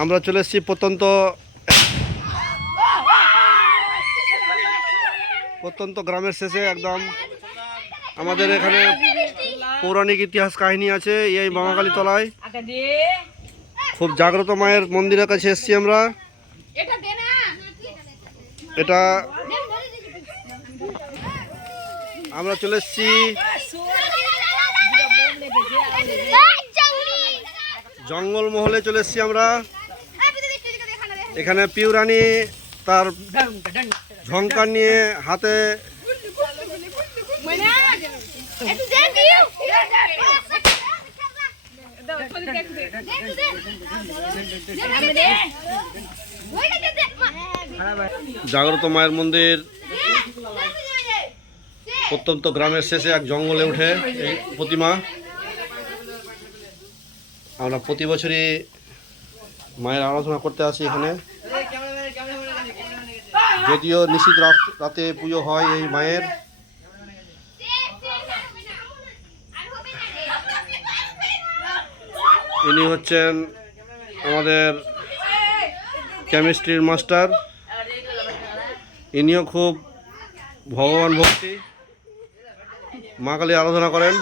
আমরা চলে এসেছি প্রত্যন্ত গ্রামের শেষে একদম। আমাদের এখানে পৌরাণিক ইতিহাস কাহিনী আছে এই মামাকালী তলায়। খুব জাগ্রত মায়ের মন্দিরের কাছে এসেছি আমরা। এটা আমরা চলে এসেছি জঙ্গল মহলে চলে এসেছি আমরা। এখানে পিউরানি তার ঝংকার নিয়ে হাতে জাগ্রত মায়ের মন্দির প্রত্যন্ত গ্রামের শেষে এক জঙ্গলে উঠে এই প্রতিমা। আমরা প্রতি বছরই মায়ের আরাধনা করতে আসি এখানে। যদিও নিশীথ রাতে পুজো হয় এই মায়ের। ইনি হচ্ছেন আমাদের কেমিস্ট্রির মাস্টার। ইনিও খুব ভগবান ভক্তি, মা কালী আরাধনা করেন।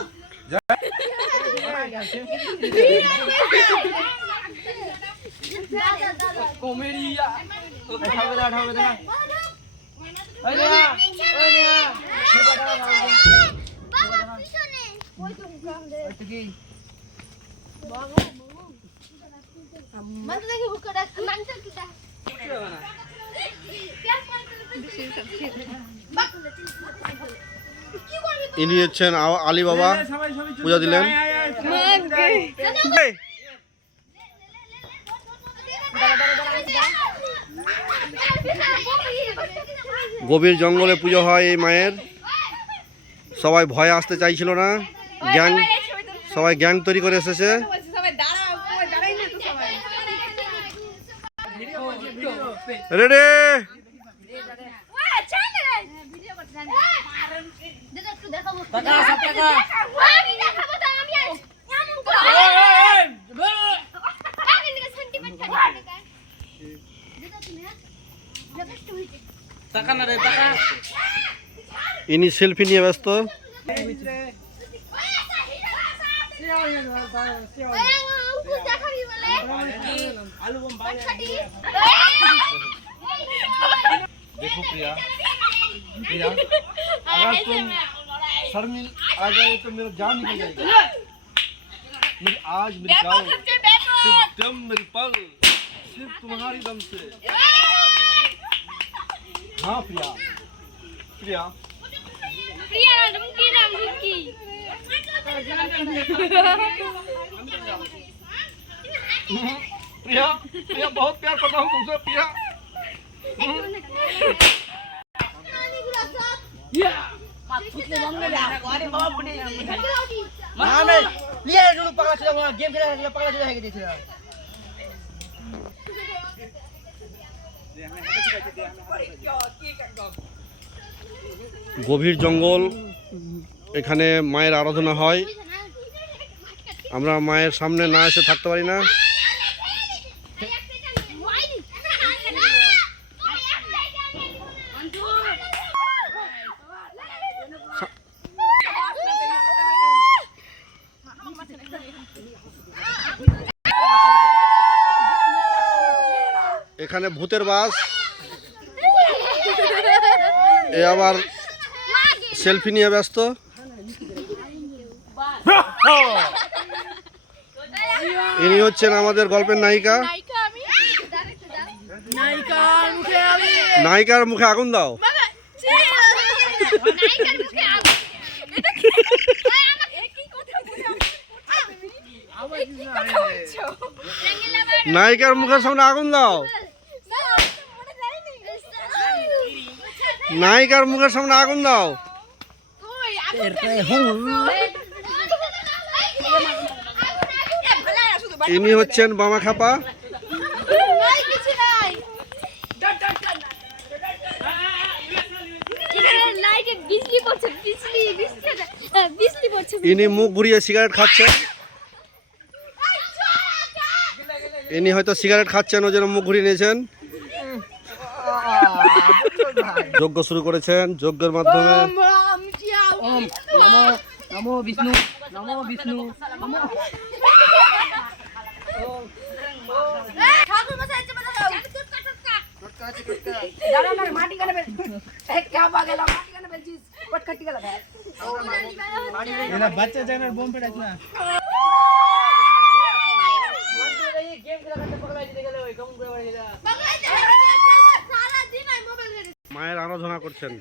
ইনি হচ্ছেন আলী বাবা, পূজা দিলেন। গভীর জঙ্গলে পুজো হয় এই মায়ের। সবাই ভয়ে আসতে চাইছিল না, সবাই গ্যাং তৈরি করে এসেছে। রেডি ইনি সেলফি নিয়ে ব্যস্ত। देखो प्रिया, अगर तुम शर्मिल आ जाए तो मेरा जान निकल जाएगा। आज मेरी गाँव सिर्फ दम मेरी पल, सिर्फ तुम्हारी दम से। हाँ प्रिया, प्रिया प्रिया रुकी ना रुकी। प्रिया प्रिया बहुत प्यार करता हूँ तुमसे प्रिया। গভীর জঙ্গল, এখানে মায়ের আরাধনা হয়। আমরা মায়ের সামনে না এসে থাকতে পারি না। এখানে ভূতের বাস। এ আবার সেলফি নিয়ে ব্যস্ত। ইনি হচ্ছেন আমাদের গল্পের নায়িকা। নায়িকার মুখে আগুন দাও। নায়িকার মুখের সামনে আগুন দাও। নায়িকার মুখের সামনে আগুন দাও। ইনি হচ্ছেন বামা খাপা। ইনি মুখ ঘুরিয়ে সিগারেট খাচ্ছে। ইনি হয়তো সিগারেট খাচ্ছেন, ওই জন্য মুখ ঘুরিয়ে নিয়েছেন। যজ্ঞ শুরু করেছেন, যজ্ঞের মাধ্যমে ওম নমো নমো বিষ্ণু নমো বিষ্ণু নমো ঠাকুর মশাই আছে বলে দাঁড়া না মাটি কেন বেল এ क्या बागेला মাটি কেন বেলছিস পট কাটি গেল এনা বাচ্চা জানার বোম পেটাছ না गेम खेला करते पकड़ाई दिए गेल ওই কেমন করে বাড়ি সারা দিন আমি মোবাইল মায়ের আরাধনা করছেন।